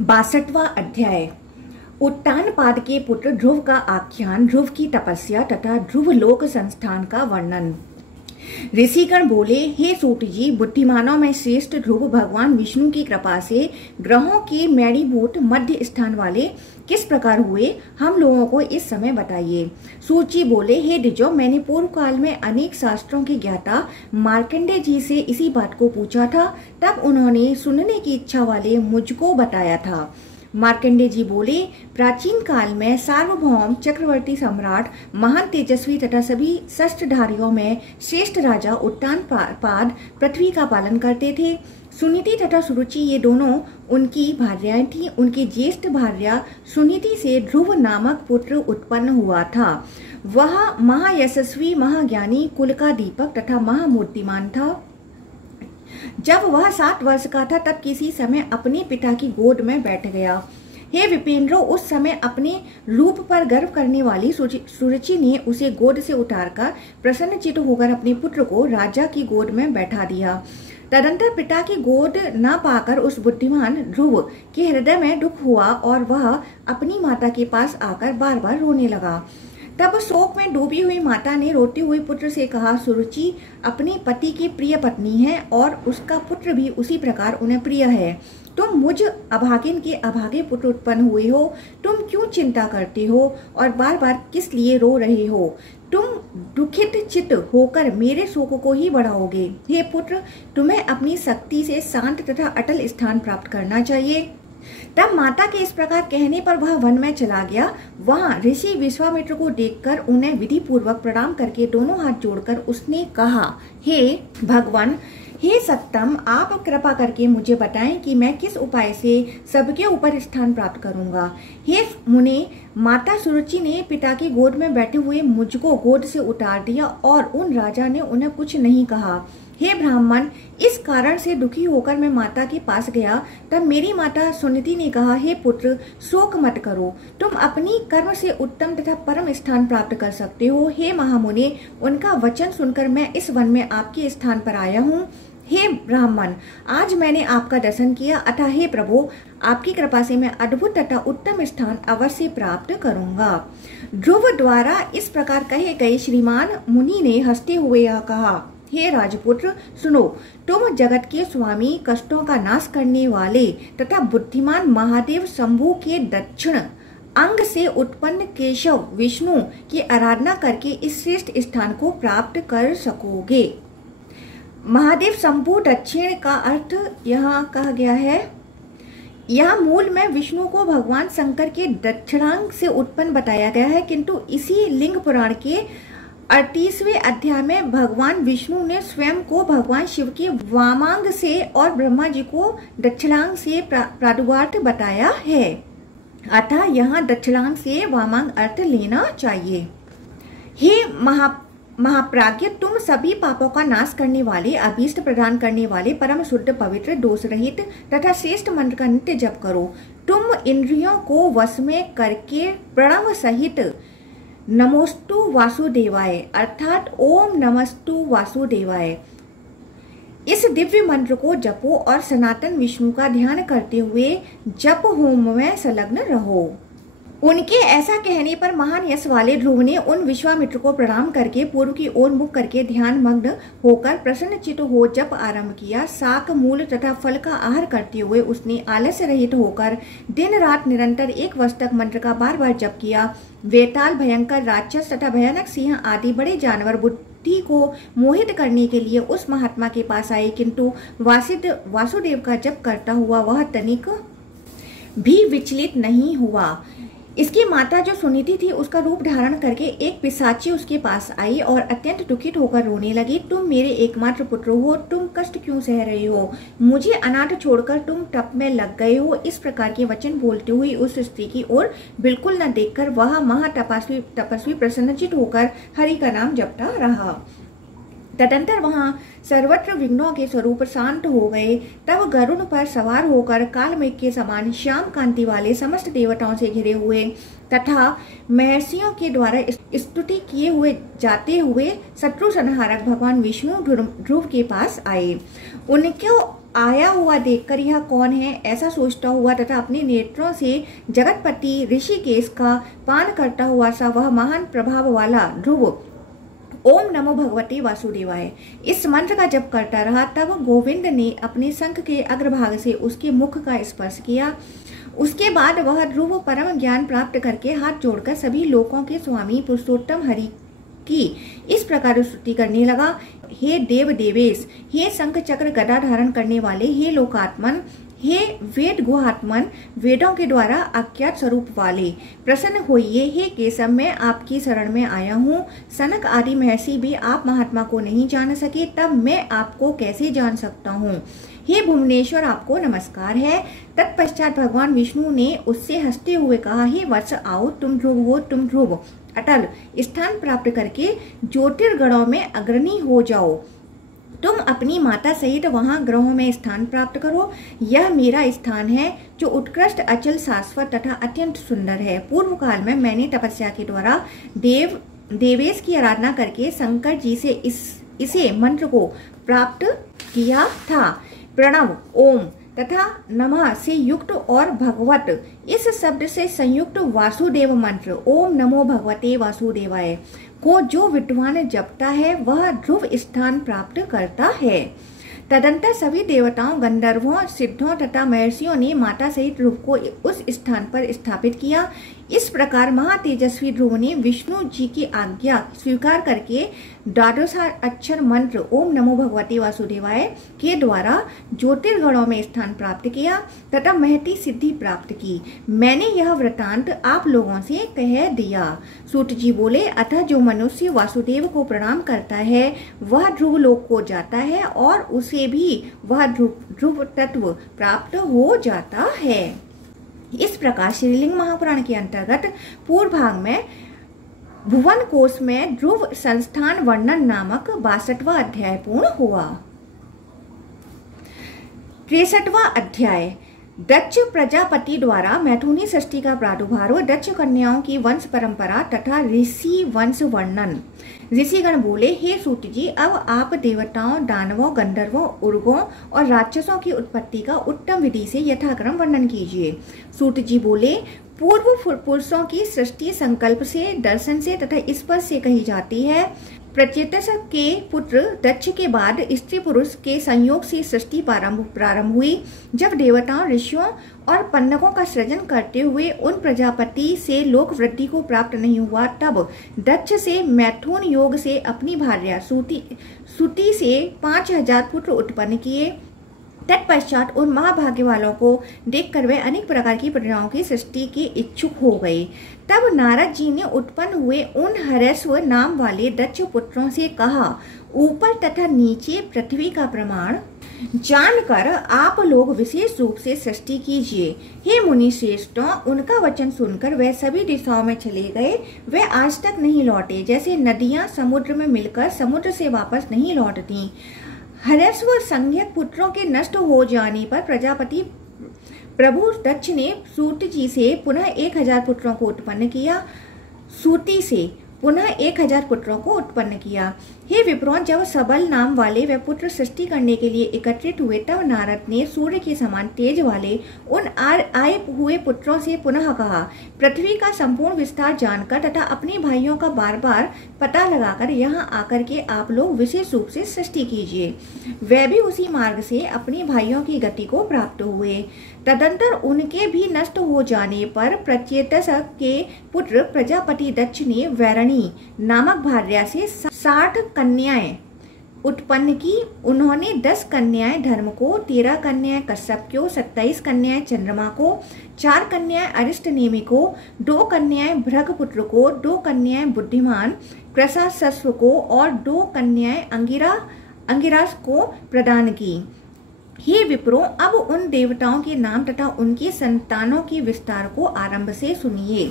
62वां अध्याय। उत्तानपाद के पुत्र ध्रुव का आख्यान, ध्रुव की तपस्या तथा ध्रुव लोक संस्थान का वर्णन। ऋषिगण बोले, हे सूत जी, बुद्धिमानों में श्रेष्ठ ध्रुव भगवान विष्णु की कृपा से ग्रहों के मैड़ीभूत मध्य स्थान वाले किस प्रकार हुए, हम लोगों को इस समय बताइए। सूत जी बोले, हे द्विजो, मैंने पूर्व काल में अनेक शास्त्रों के ज्ञाता मार्कंडेय जी से इसी बात को पूछा था, तब उन्होंने सुनने की इच्छा वाले मुझको बताया था। मार्कंडेय जी बोले, प्राचीन काल में सार्वभौम चक्रवर्ती सम्राट महान तेजस्वी तथा सभी शस्त्रधारियों में श्रेष्ठ राजा उत्तानपाद पृथ्वी का पालन करते थे। सुनीति तथा सुरुचि ये दोनों उनकी भार्याएं थीं। उनकी ज्येष्ठ भार्या सुनीति से ध्रुव नामक पुत्र उत्पन्न हुआ था। वह महायशस्वी, महाज्ञानी, कुल का दीपक तथा महामूर्तिमान था। जब वह 7 वर्ष का था तब किसी समय अपने पिता की गोद में बैठ गया। हे विपेंद्रो, उस समय अपने रूप पर गर्व करने वाली सुरुचि ने उसे गोद से उतारकर प्रसन्नचित्त होकर अपने पुत्र को राजा की गोद में बैठा दिया। तदंतर पिता की गोद न पाकर उस बुद्धिमान ध्रुव के हृदय में दुख हुआ और वह अपनी माता के पास आकर बार बार रोने लगा। तब शोक में डूबी हुई माता ने रोते हुए पुत्र से कहा, सुरुचि अपने पति की प्रिय पत्नी है और उसका पुत्र भी उसी प्रकार उन्हें प्रिय है। तुम मुझ अभागिन के अभागे पुत्र उत्पन्न हुए हो। तुम क्यों चिंता करते हो और बार बार किस लिए रो रहे हो? तुम दुखित चित्त होकर मेरे शोक को ही बढ़ाओगे। हे पुत्र, तुम्हें अपनी शक्ति से शांत तथा अटल स्थान प्राप्त करना चाहिए। तब माता के इस प्रकार कहने पर वह वन में चला गया। वहां ऋषि विश्वामित्र को देखकर उन्हें विधि पूर्वक प्रणाम करके दोनों हाथ जोड़कर उसने कहा, हे भगवान, हे सत्तम, आप कृपा करके मुझे बताएं कि मैं किस उपाय से सबके ऊपर स्थान प्राप्त करूंगा। हे मुने, माता सुरुचि ने पिता की गोद में बैठे हुए मुझको गोद से उतार दिया और उन राजा ने उन्हें कुछ नहीं कहा। हे ब्राह्मण, इस कारण से दुखी होकर मैं माता के पास गया। तब मेरी माता सुनीति ने कहा, हे पुत्र, शोक मत करो, तुम अपनी कर्म से उत्तम तथा परम स्थान प्राप्त कर सकते हो। हे महामुने, उनका वचन सुनकर मैं इस वन में आपके स्थान पर आया हूँ। हे ब्राह्मण, आज मैंने आपका दर्शन किया, अतः हे प्रभु, आपकी कृपा से मैं अद्भुत तथा उत्तम स्थान अवश्य प्राप्त करूंगा। ध्रुव द्वारा इस प्रकार कहे गए श्रीमान मुनि ने हंसते हुए यह कहा, हे राजपुत्र, सुनो, तुम जगत के स्वामी, कष्टों का नाश करने वाले तथा बुद्धिमान महादेव शंभु के दक्षिण अंग से उत्पन्न केशव विष्णु की आराधना करके इस श्रेष्ठ स्थान को प्राप्त कर सकोगे। महादेव शंभु दक्षिण का अर्थ यहाँ कहा गया है। यहाँ मूल में विष्णु को भगवान शंकर के दक्षिणांग से उत्पन्न बताया गया है, किंतु इसी लिंग पुराण के 38वें अध्याय में भगवान विष्णु ने स्वयं को भगवान शिव के वामांग से और ब्रह्मा जी को दक्षिणांग से प्रादुर्भाव बताया है। अतः यहाँ दक्षिणांग से वामांग अर्थ लेना चाहिए। हे महाप्राज्ञ, तुम सभी पापों का नाश करने वाले, अभीष्ट प्रदान करने वाले, परम शुद्ध, पवित्र, दोष रहित तथा श्रेष्ठ मंत्र का नित्य जप करो। तुम इंद्रियों को वश में करके प्रणव सहित नमोस्तु वासुदेवाय अर्थात ओम नमस्तु वासुदेवाय इस दिव्य मंत्र को जपो और सनातन विष्णु का ध्यान करते हुए जप होम में संलग्न रहो। उनके ऐसा कहने पर महान यश वाले ध्रुव ने उन विश्वामित्र को प्रणाम करके पूर्व की ओर मुख करके ध्यान मग्न होकर प्रसन्नचित्त हो जप आरंभ किया। शाक, मूल तथा फल का आहार करते हुए उसने आलस्य रहित होकर दिन रात निरंतर 1 वर्ष तक मंत्र का बार बार जप किया। वेताल, भयंकर राक्षस तथा भयानक सिंह आदि बड़े जानवर बुद्धि को मोहित करने के लिए उस महात्मा के पास आए, किंतु वासुदेव का जप करता हुआ वह तनिक भी विचलित नहीं हुआ। इसकी माता जो सुनीति थी, उसका रूप धारण करके एक पिशाची उसके पास आई और अत्यंत दुखित होकर रोने लगी। तुम मेरे एकमात्र पुत्र हो, तुम कष्ट क्यों सह रहे हो? मुझे अनाथ छोड़कर तुम तप में लग गए हो। इस प्रकार के वचन बोलती हुई उस स्त्री की ओर बिल्कुल न देखकर वह महातपस्वी प्रसन्नचित होकर हरि का नाम जपता रहा। तदंतर वहां सर्वत्र विघ्नों के स्वरूप शांत हो गए। तब गरुड़ पर सवार होकर कालमेघ के समान श्याम कांति वाले समस्त देवताओं से घिरे हुए तथा महर्षियों के द्वारा स्तुति किए हुए जाते हुए शत्रु संहारक भगवान विष्णु ध्रुव के पास आए। आया हुआ देखकर यह कौन है ऐसा सोचता हुआ तथा अपने नेत्रों से जगतपति ऋषिकेश का पान करता हुआ सा वह महान प्रभाव वाला ध्रुव ओम नमो भगवते वासुदेवाय इस मंत्र का जप करता रहा। तब गोविंद ने अपने शंख के अग्रभाग से उसके मुख का स्पर्श किया। उसके बाद वह ध्रुव परम ज्ञान प्राप्त करके हाथ जोड़कर सभी लोकों के स्वामी पुरुषोत्तम हरि की इस प्रकार स्तुति करने लगा। हे देव देवेश, हे शंख चक्र गदा धारण करने वाले, हे लोकात्मन, हे वेद गुहात्मन, वेदों के द्वारा अज्ञात स्वरूप वाले, प्रसन्न होइए। हे केशव, मैं आपकी शरण में आया हूँ। सनक आदि महर्षि भी आप महात्मा को नहीं जान सके, तब मैं आपको कैसे जान सकता हूँ। हे भुवनेश्वर, आपको नमस्कार है। तत्पश्चात भगवान विष्णु ने उससे हंसते हुए कहा, हे वत्स आओ, तुम ध्रुव हो, तुम ध्रुव अटल स्थान प्राप्त करके ज्योतिर्गणों में अग्रणी हो जाओ। तुम अपनी माता सहित वहां ग्रहों में स्थान प्राप्त करो। यह मेरा स्थान है जो उत्कृष्ट, अचल, शाश्वत तथा अत्यंत सुंदर है। पूर्व काल में मैंने तपस्या के द्वारा देवेश की आराधना करके शंकर जी से इसे मंत्र को प्राप्त किया था। प्रणव, ओम तथा नमः से युक्त और भगवत इस शब्द से संयुक्त वासुदेव मंत्र ओम नमो भगवते वासुदेवाय को जो विद्वान जपता है वह ध्रुव स्थान प्राप्त करता है। तदंतर सभी देवताओं, गंधर्वों, सिद्धों तथा महर्षियों ने माता सहित ध्रुव को उस स्थान पर स्थापित किया। इस प्रकार महातेजस्वी ध्रुव ने विष्णु जी की आज्ञा स्वीकार करके द्वादशाक्षर मंत्र ओम नमो भगवते वासुदेवाय के द्वारा ज्योतिर्गणों में स्थान प्राप्त किया तथा महती सिद्धि प्राप्त की। मैंने यह वृतांत आप लोगों से कह दिया। सूत जी बोले, अतः जो मनुष्य वासुदेव को प्रणाम करता है वह ध्रुव लोक को जाता है और उसे भी वह ध्रुव तत्व प्राप्त हो जाता है। इस प्रकार श्रीलिंग महापुराण के अंतर्गत पूर्व भाग में भुवन कोश में ध्रुव संस्थान वर्णन नामक 62वां अध्याय पूर्ण हुआ। 63वां अध्याय दक्ष प्रजापति द्वारा मैथुनी सृष्टि का प्रादुर्भाव, दक्ष कन्याओं की वंश परंपरा तथा ऋषि वंश वर्णन। ऋषिगण बोले, हे सूत जी, अब आप देवताओं, दानवों, गंधर्वों, उर्गों और राक्षसों की उत्पत्ति का उत्तम विधि से यथाक्रम वर्णन कीजिए। सूत जी बोले, पूर्व पुरुषों की सृष्टि संकल्प से, दर्शन से तथा स्पर्श से कही जाती है। प्रचेतस के पुत्र दक्ष के बाद स्त्री पुरुष के संयोग से सृष्टि प्रारंभ हुई। जब देवताओं, ऋषियों और पन्नगों का सृजन करते हुए उन प्रजापति से लोक वृद्धि को प्राप्त नहीं हुआ, तब दक्ष से मैथुन योग से अपनी भार्या सुति से 5000 पुत्र उत्पन्न किए। तत्पश्चात उन महाभाग्य वालों को देखकर वे अनेक प्रकार की प्रजाओं की सृष्टि के इच्छुक हो गए। तब नारद जी ने उत्पन्न हुए उन हरेश्व नाम वाले दक्ष पुत्रों से कहा, ऊपर तथा नीचे पृथ्वी का प्रमाण जानकर आप लोग विशेष रूप से सृष्टि कीजिए। हे मुनि श्रेष्ठों, उनका वचन सुनकर वे सभी दिशाओं में चले गए। वे आज तक नहीं लौटे, जैसे नदियां समुद्र में मिलकर समुद्र से वापस नहीं लौटती। हरेश्व संज्ञक पुत्रों के नष्ट हो जाने पर प्रजापति प्रभु दक्ष ने सूत जी से पुनः 1000 पुत्रों को उत्पन्न किया। सूती से पुनः 1000 पुत्रों को उत्पन्न किया। हे विप्रों, जब सबल नाम वाले वे पुत्र सृष्टि करने के लिए एकत्रित हुए, तब नारद ने सूर्य के समान तेज वाले उन आए हुए पुत्रों से पुनः कहा, पृथ्वी का संपूर्ण विस्तार जानकर तथा अपने भाइयों का बार बार पता लगाकर यहाँ आकर के आप लोग विशेष रूप से सृष्टि कीजिए। वे भी उसी मार्ग से अपने भाइयों की गति को प्राप्त हुए। तदंतर उनके भी नष्ट हो जाने पर प्रचेतस के पुत्र प्रजापति दक्ष ने वैरणी नामक भार्या से 60 कन्याएं उत्पन्न की। उन्होंने 10 कन्याएं धर्म को, 13 कन्याएं कश्यप को, 27 कन्याएं चंद्रमा को, 4 कन्याएं अरिष्टनेमि को, 2 कन्याएं भृगपुत्र को, 2 कन्याएं बुद्धिमान कृशाश्व को और 2 कन्याएं अंगिरास को प्रदान की। हे विप्रों, अब उन देवताओं के नाम तथा उनकी संतानों के विस्तार को आरंभ से सुनिए।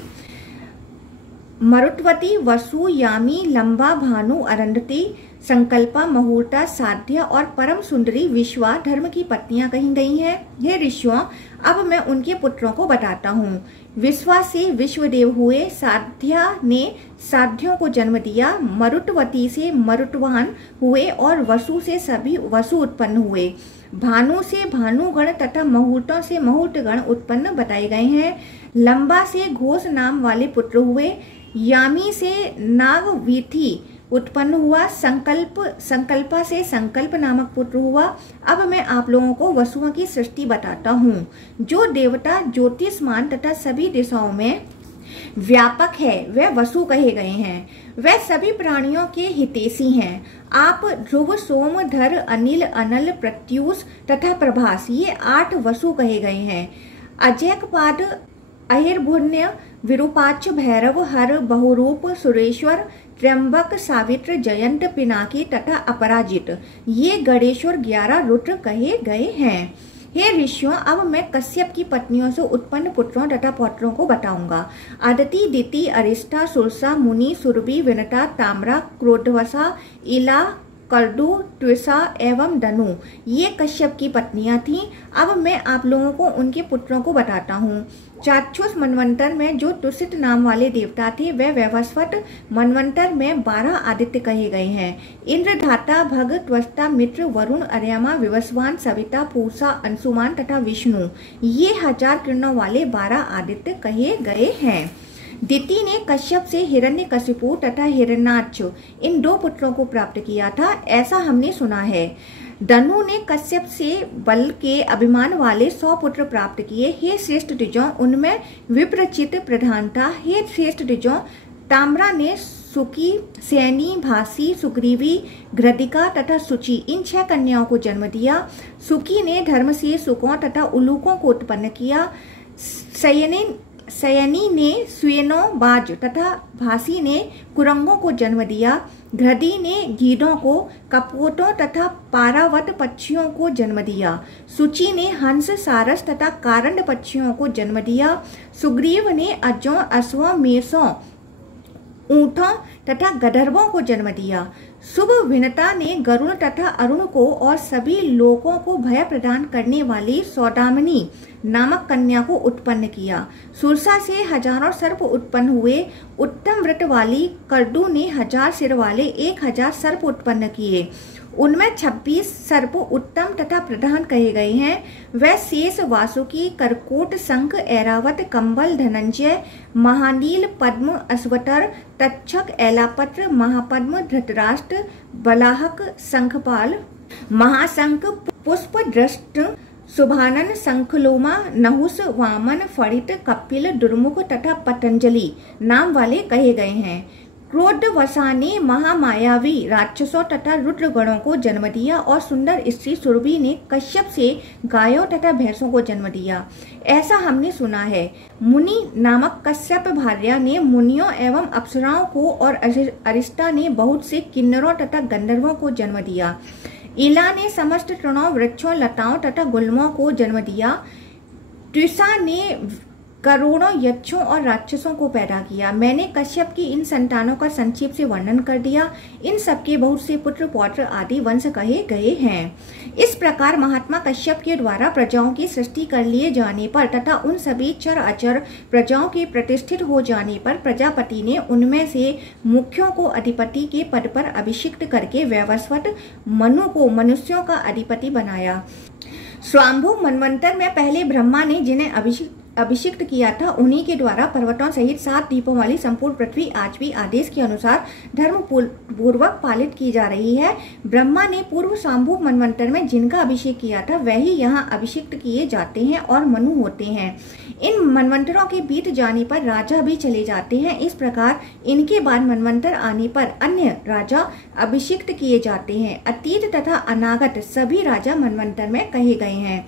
मरुत्वती, वसु, यामी, लंबा, भानु, अरुंधति, संकल्पा, मुहूर्ता, साध्या और परम सुंदरी विश्वा धर्म की पत्नियां कही गई हैं। हे ऋषियों, अब मैं उनके पुत्रों को बताता हूँ। विश्वा से विश्वदेव हुए, साध्या ने साध्यों को जन्म दिया, मरुत्वती से मरुत्वान हुए और वसु से सभी वसु उत्पन्न हुए। भानु से भानुगण तथा मुहूर्तों से मुहूर्तगण उत्पन्न बताए गए हैं। लंबा से घोष नाम वाले पुत्र हुए। यामी से नागवीथी उत्पन्न हुआ। संकल्पा से संकल्प नामक पुत्र हुआ। अब मैं आप लोगों को वसुओं की सृष्टि बताता हूँ। जो देवता ज्योतिषमान तथा सभी दिशाओं में व्यापक है वह वसु कहे गए हैं। वह सभी प्राणियों के हितैषी हैं। आप ध्रुव, सोम, धर, अनिल, अनल, प्रत्यूष तथा प्रभास ये 8 वसु कहे गए हैं। अजैकपाद, अहिर्भुन्य, विरूपाक्ष, भैरव, हर, बहुरूप, सुरेश्वर, त्र्यंबक, सावित्र, जयंत, पिनाकी तथा अपराजित ये गणेश्वर 11 रुद्र कहे गए हैं। हे ऋषियों, अब मैं कश्यप की पत्नियों से उत्पन्न पुत्रों तथा पौत्रों को बताऊंगा। अदिति, दिति, अरिष्टा, सुरसा, मुनि, सुरभि, विनता, ताम्रा, क्रोधवसा, इला, करदु, त्विषा एवं धनु ये कश्यप की पत्नियां थीं। अब मैं आप लोगों को उनके पुत्रों को बताता हूँ। चाक्षुष मनवंतर में जो तुषित नाम वाले देवता थे वह वैवस्वत मनवंतर में 12 आदित्य कहे गए हैं। इंद्र, धाता, भग, त्वष्टा, मित्र, वरुण, अर्यमा, विवस्वान, सविता, पूषा, अंशुमान तथा विष्णु ये 1000 किरणों वाले 12 आदित्य कहे गए हैं। दिति ने कश्यप से हिरण्यकशिपु तथा हिरण्याक्ष इन 2 पुत्रों को प्राप्त किया था, ऐसा हमने सुना है। धनु ने कश्यप से बल के अभिमान वाले 100 पुत्र प्राप्त किए। हे श्रेष्ठ द्विजों, उनमें विप्रचित प्रधान था। हे श्रेष्ठ द्विजों, ताम्रा ने सुकी, सैनी, भासी, सुग्रीवी, घृदिका तथा सुचि इन 6 कन्याओं को जन्म दिया। सुकी ने धर्म से सुकों तथा उलूकों को उत्पन्न किया। सयनी ने सुयनों, बाज तथा भासी ने कुरंगों को जन्म दिया। घृदी ने गीदों को, कपोतों तथा पारावत पक्षियों को जन्म दिया। सुचि ने हंस, सारस तथा कारंड पक्षियों को जन्म दिया। सुग्रीव ने अजों, अश्वों, मेषों, ऊंटों तथा गधर्वों को जन्म दिया। शुभ विनता ने गरुण तथा अरुण को और सभी लोगों को भय प्रदान करने वाली सौदामिनी नामक कन्या को उत्पन्न किया। सुरसा से हजारों सर्प उत्पन्न हुए। उत्तम व्रत वाली करदू ने 1000 सिर वाले 1000 सर्प उत्पन्न किए। उनमें 26 सर्प उत्तम तथा प्रधान कहे गए हैं। वह शेष, वासुकी, करकोट, शंख, ऐरावत, कंबल, धनंजय, महानील, पद्म, अश्वतर, तक्षक, एलापत्र, महापद्म, धृतराष्ट्र, बलाहक, शंखपाल, महाशंख, पुष्प दृष्ट, शुभानन, शंखलोमा, नहुस, वामन, फणित, कपिल, दुर्मुख तथा पतंजलि नाम वाले कहे गए हैं। क्रोधवसा ने महामायावी राक्षसों तथा रुद्रगणों को जन्म दिया और सुंदर स्त्री सुरभि ने कश्यप से गायों तथा भैंसों को जन्म दिया, ऐसा हमने सुना है। मुनि नामक कश्यप भार्या ने मुनियों एवं अप्सराओं को और अरिष्टा ने बहुत से किन्नरों तथा गंधर्वों को जन्म दिया। इला ने समस्त तृणों, वृक्षों, लताओं तथा गुल्मों को जन्म दिया। त्विषा ने करोड़ों यक्षों और राक्षसों को पैदा किया। मैंने कश्यप की इन संतानों का संक्षेप से वर्णन कर दिया। इन सबके बहुत से पुत्र, पौत्र आदि वंश कहे गए हैं। इस प्रकार महात्मा कश्यप के द्वारा प्रजाओं की सृष्टि कर लिए जाने पर तथा उन सभी चर अचर प्रजाओं के प्रतिष्ठित हो जाने पर प्रजापति ने उनमें से मुख्यों को अधिपति के पद पर अभिषिक्त करके वैवस्वत मनु को मनुष्यों का अधिपति बनाया। स्वांभु मनवंतर में पहले ब्रह्मा ने जिन्हें अभिषिक्त किया था, उन्हीं के द्वारा पर्वतों सहित 7 द्वीपों वाली संपूर्ण पृथ्वी आज भी आदेश के अनुसार धर्म पूर्वक पालित की जा रही है। ब्रह्मा ने पूर्व स्वांभु मनवंतर में जिनका अभिषेक किया था वही यहाँ अभिषिक्त किए जाते हैं और मनु होते हैं। इन मनवंतरों के बीत जाने पर राजा भी चले जाते हैं। इस प्रकार इनके बाद मनवंतर आने पर अन्य राजा अभिषिक्त किए जाते हैं। अतीत तथा अनागत सभी राजा मनवंतर में कहे गए हैं।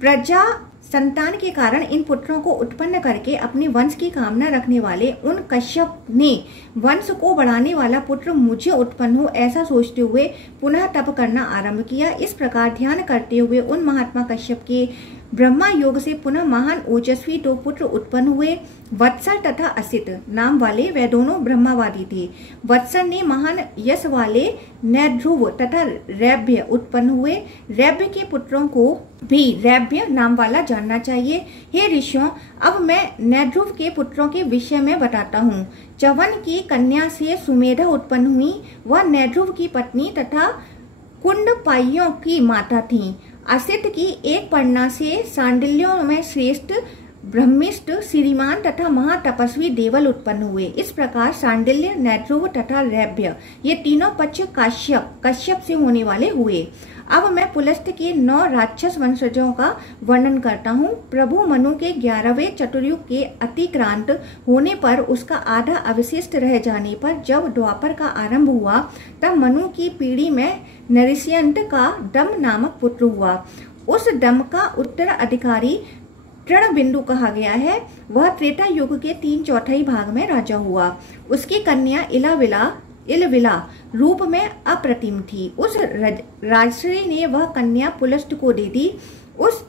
प्रजा संतान के कारण इन पुत्रों को उत्पन्न करके अपने वंश की कामना रखने वाले उन कश्यप ने वंश को बढ़ाने वाला पुत्र मुझे उत्पन्न हो ऐसा सोचते हुए पुनः तप करना आरंभ किया। इस प्रकार ध्यान करते हुए उन महात्मा कश्यप के ब्रह्मा योग से पुनः महान ओजस्वी 2 पुत्र उत्पन्न हुए। वत्सर तथा असित नाम वाले वे दोनों ब्रह्मावादी थे। वत्सर ने महान यश वाले नैध्रुव तथा रैभ्य उत्पन्न हुए। रैभ्य के पुत्रों को भी रैभ्य नाम वाला जानना चाहिए। हे ऋषियों, अब मैं नैध्रुव के पुत्रों के विषय में बताता हूँ। च्यवन की कन्या से सुमेधा उत्पन्न हुई। वह नैध्रुव की पत्नी तथा कुंडपाइयों की माता थी। असित की एक पढ़ना से सांडिल्यों में श्रेष्ठ ब्रह्मिष्ठ श्रीमान तथा महातपस्वी देवल उत्पन्न हुए। इस प्रकार सांडिल्य, नैद्रुव तथा रैभ्य ये तीनों पक्ष कश्यप से होने वाले हुए। अब मैं पुलस्त के 9 राक्षस वंशजों का वर्णन करता हूँ। प्रभु मनु के 11वें चतुर्युग के अतिक्रांत होने पर, उसका आधा अवशिष्ट रह जाने पर जब द्वापर का आरंभ हुआ, तब मनु की पीढ़ी में नरिष्यंत का दम नामक पुत्र हुआ। उस दम का उत्तराधिकारी तृणबिंदु कहा गया है। वह त्रेता युग के 3/4 भाग में राजा हुआ। उसकी कन्या इलविला रूप में अप्रतिम थी। उस राजश्री ने वह कन्या पुलस्त को दे दी। उस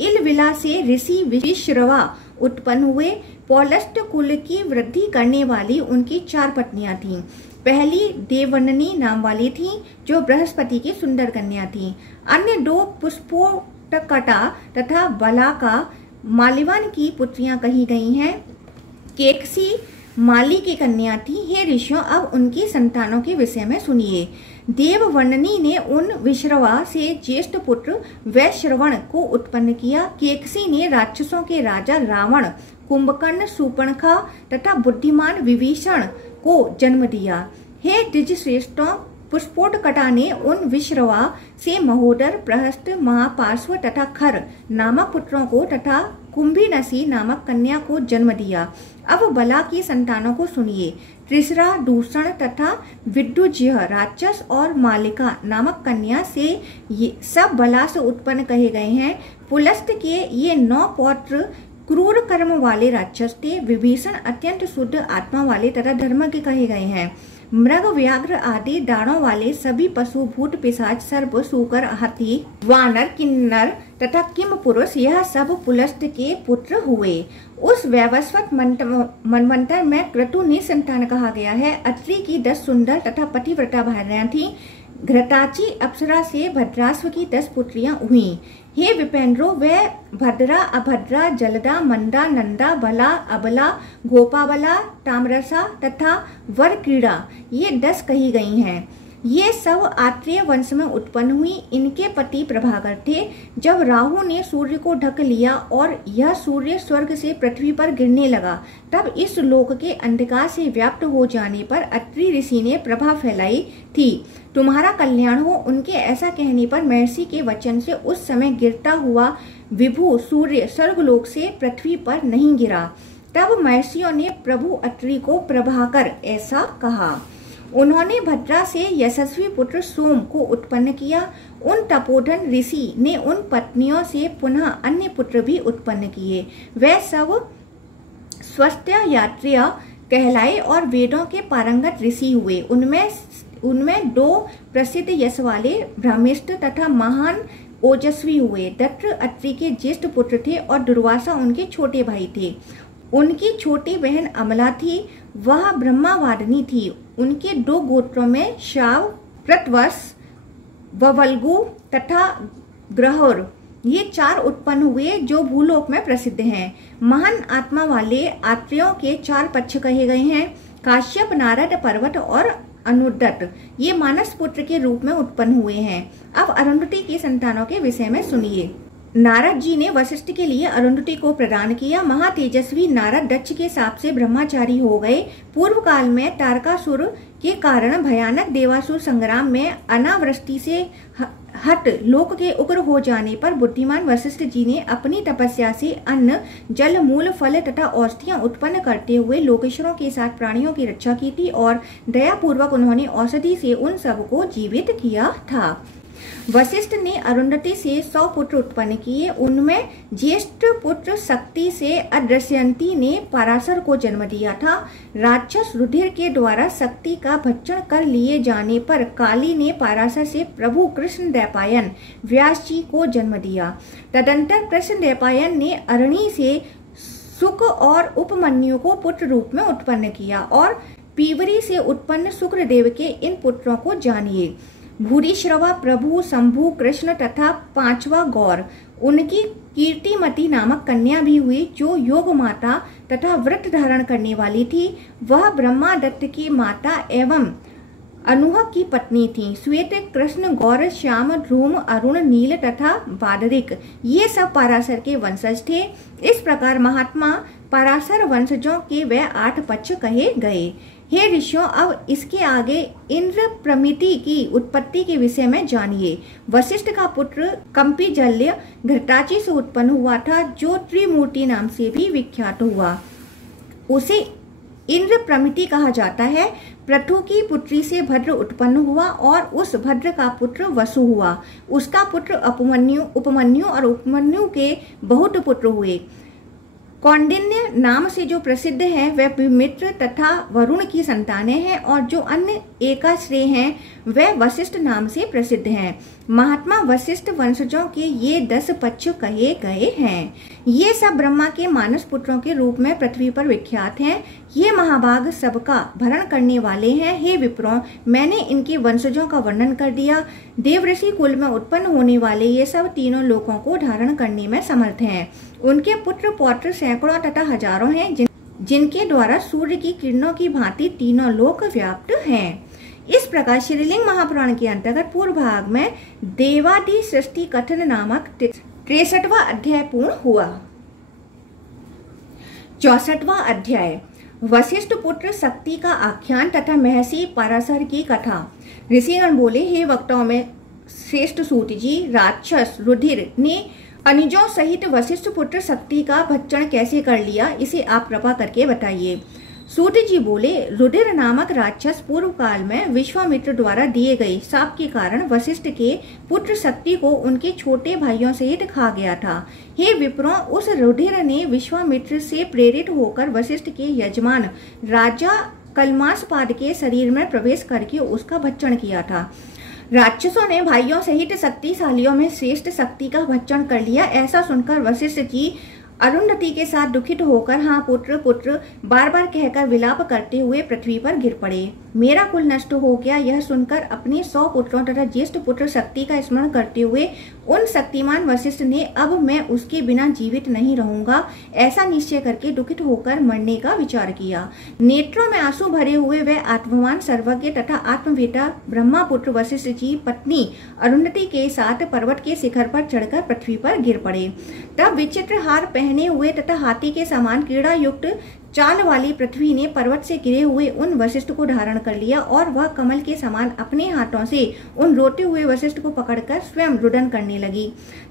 इलविला से ऋषि विश्रवा उत्पन्न हुए। पौलस्त कुल की वृद्धि करने वाली उनकी 4 पत्नियां थीं। पहली देववर्णनी नाम वाली थी, जो बृहस्पति की सुंदर कन्या थी। अन्य 2 पुष्पोटकटा तथा बलाका मालिवान की पुत्रियां कही गई हैं। केकसी माली की कन्या थी। हे ऋषियों, अब उनकी संतानों के विषय में सुनिए। देववर्णनी ने उन विश्रवा से ज्येष्ठ पुत्र वैश्रवण को उत्पन्न किया। केकसी ने राक्षसों के राजा रावण, कुंभकर्ण, शूर्पणखा तथा बुद्धिमान विभीषण को जन्म दिया। हे द्विजश्रेष्ठों, पुष्पोटकटा ने उन विश्रवा से महोदर, प्रहस्त, महापार्श्व तथा खर नामक पुत्रों को तथा कुंभीनसी नामक कन्या को जन्म दिया। अब बला की संतानों को सुनिए। त्रिसरा, दूषण तथा विद्युज्य राक्षस और मालिका नामक कन्या से ये सब बला से उत्पन्न कहे गए हैं। पुलस्त के ये 9 पौत्र क्रूर कर्म वाले राक्षस थे। विभीषण अत्यंत शुद्ध आत्मा वाले तथा धर्म के कहे गए हैं। मृग, व्याघ्र आदि दाढ़ों वाले सभी पशु, भूत, पिशाच, सर्प, सूकर, हाथी, वानर, किन्नर तथा किम पुरुष, यह सब पुलस्त के पुत्र हुए। उस वैवस्वत मनवंतर में क्रतु निसंतान कहा गया है। अत्रि की 10 सुंदर तथा पतिव्रता भार्यां थीं। घृताची अप्सरा से भद्रास्व की 10 पुत्रियां हुईं। हे विपेंद्रो, वे भद्रा, अभद्रा, जलदा, मंदा, नंदा, बला, अबला, गोपाबला, ताम्रसा तथा वरक्रीड़ा ये 10 कही गई हैं। ये सब आत्रेय वंश में उत्पन्न हुई। इनके पति प्रभाकर थे। जब राहु ने सूर्य को ढक लिया और यह सूर्य स्वर्ग से पृथ्वी पर गिरने लगा, तब इस लोक के अंधकार से व्याप्त हो जाने पर अत्रि ऋषि ने प्रभा फैलाई थी, तुम्हारा कल्याण हो। उनके ऐसा कहने पर महर्षि के वचन से उस समय गिरता हुआ विभु सूर्य स्वर्गलोक से पृथ्वी पर नहीं गिरा। तब महर्षियों ने प्रभु अत्रि को प्रभाकर ऐसा कहा। उन्होंने भद्रा से यशस्वी पुत्र सोम को उत्पन्न किया। उन तपोधन ऋषि ने उन पत्नियों से पुनः अन्य पुत्र भी उत्पन्न किए। वे सब स्वस्थ्य यात्रिय कहलाए और वेदों के पारंगत ऋषि हुए। उनमें 2 प्रसिद्ध यश वाले ब्रह्मिष्ठ तथा महान ओजस्वी हुए। दत्र अत्रि के ज्येष्ठ पुत्र थे और दुर्वासा उनके छोटे भाई थे। उनकी छोटी बहन अमला थी, वह ब्रह्मावादिनी थी। उनके 2 गोत्रों में शाव, प्रतवस, ववल्गु तथा ग्रहोर ये 4 उत्पन्न हुए, जो भूलोक में प्रसिद्ध हैं। महान आत्मा वाले आत्रेयों के 4 पक्ष कहे गए हैं। काश्यप, नारद, पर्वत और अनुदत ये मानस पुत्र के रूप में उत्पन्न हुए हैं। अब अरुंधति की संतानों के विषय में सुनिए। नारद जी ने वशिष्ठ के लिए अरुंधति को प्रदान किया। महातेजस्वी नारद दक्ष के शाप से ब्रह्मचारी हो गए। पूर्व काल में तारकासुर के कारण भयानक देवासुर संग्राम में अनावृष्टि से हट लोक के उग्र हो जाने पर बुद्धिमान वशिष्ठ जी ने अपनी तपस्या से अन्न, जल, मूल, फल तथा औषधियां उत्पन्न करते हुए लोकेश्वरों के साथ प्राणियों की रक्षा की थी और दयापूर्वक उन्होंने औषधि से उन सबको जीवित किया था। वशिष्ठ ने अरुंधति से 100 पुत्र उत्पन्न किए। उनमें ज्येष्ठ पुत्र शक्ति से अदृश्यंती ने पराशर को जन्म दिया था। राक्षस रुधिर के द्वारा शक्ति का भक्षण कर लिए जाने पर काली ने पराशर से प्रभु कृष्ण द्वैपायन व्यास जी को जन्म दिया। तदंतर कृष्ण द्वैपायन ने अरणी से सुक और उपमन्यु को पुत्र रूप में उत्पन्न किया और पीवरी से उत्पन्न शुक्रदेव के इन पुत्रों को जानिए। भूरिश्रवा, प्रभु, शंभु, कृष्ण तथा 5वां गौर। उनकी कीर्तिमती नामक कन्या भी हुई, जो योग माता तथा व्रत धारण करने वाली थी। वह ब्रह्मादत्त की माता एवं अनूहक की पत्नी थी। श्वेत, कृष्ण, गौर, श्याम, ध्रुव, अरुण, नील तथा बादरिक ये सब पराशर के वंशज थे। इस प्रकार महात्मा पराशर वंशजों के वे 8 पक्ष कहे गए। हे ऋषियों, अब इसके आगे इंद्र प्रमिति की उत्पत्ति के विषय में जानिए। वशिष्ठ का पुत्र कंपिजल्य घृताची से उत्पन्न हुआ था, जो त्रिमूर्ति नाम से भी विख्यात हुआ। उसे इंद्र प्रमिति कहा जाता है। पृथु की पुत्री से भद्र उत्पन्न हुआ और उस भद्र का पुत्र वसु हुआ। उसका पुत्र उपमन्यु और उपमन्यु के बहुत पुत्र हुए। कौंडिन्य नाम से जो प्रसिद्ध है वह मित्र तथा वरुण की संतानें हैं, और जो अन्य एकाश्रेय हैं वह वशिष्ठ नाम से प्रसिद्ध हैं। महात्मा वशिष्ठ वंशजों के ये 10 पक्ष कहे गए हैं। ये सब ब्रह्मा के मानस पुत्रों के रूप में पृथ्वी पर विख्यात हैं। ये महाभाग सबका भरण करने वाले हैं। हे विप्रों, मैंने इनके वंशजों का वर्णन कर दिया। देवऋषि कुल में उत्पन्न होने वाले ये सब तीनों लोकों को धारण करने में समर्थ हैं। उनके पुत्र पौत्र सैकड़ों तथा हजारों हैं, जिनके द्वारा सूर्य की किरणों की भांति तीनों लोक व्याप्त हैं। इस प्रकार श्रीलिंग महापुराण के अंतर्गत पूर्व भाग में देवादि सृष्टि कथन नामक 63वां अध्याय पूर्ण हुआ। 64वां अध्याय वशिष्ठ पुत्र शक्ति का आख्यान तथा महर्षि पराशर की कथा। ऋषिगण बोले, हे वक्ताओं में श्रेष्ठ सूत जी, राक्षस रुधिर ने अनुजों सहित वशिष्ठ पुत्र शक्ति का भक्षण कैसे कर लिया, इसे आप कृपा करके बताइए। सूत जी बोले, रुधिर नामक राक्षस पूर्व काल में विश्वामित्र द्वारा दिए गए शाप के कारण वशिष्ठ के पुत्र शक्ति को उनके छोटे भाइयों सहित खा गया था। हे विप्रों, उस रुधिर ने विश्वामित्र से प्रेरित होकर वशिष्ठ के यजमान राजा कलमासपाद के शरीर में प्रवेश करके उसका भक्षण किया था। राक्षसों ने भाइयों सहित शक्तिशालियों में श्रेष्ठ शक्ति का भक्षण कर लिया। ऐसा सुनकर वशिष्ठ जी अरुंधति के साथ दुखित होकर हाँ पुत्र पुत्र बार बार कहकर विलाप करते हुए पृथ्वी पर गिर पड़े। मेरा कुल नष्ट हो गया, यह सुनकर अपने 100 पुत्रों तथा ज्येष्ठ पुत्र शक्ति का स्मरण करते हुए उन शक्तिमान वशिष्ठ ने अब मैं उसके बिना जीवित नहीं रहूंगा ऐसा निश्चय करके दुखित होकर मरने का विचार किया। नेत्रों में आंसू भरे हुए वह आत्मवान सर्वज्ञ तथा आत्मवेता ब्रह्मापुत्र वशिष्ठ जी पत्नी अरुंधति के साथ पर्वत के शिखर पर चढ़कर पृथ्वी पर गिर पड़े। तब विचित्र हार पहने हुए तथा हाथी के समान क्रीड़ा युक्त चाल वाली पृथ्वी ने पर्वत से गिरे हुए उन वशिष्ठ को धारण कर लिया और वह कमल के समान अपने हाथों से उन रोते हुए वशिष्ठ को पकड़कर स्वयं रुदन करने लगी।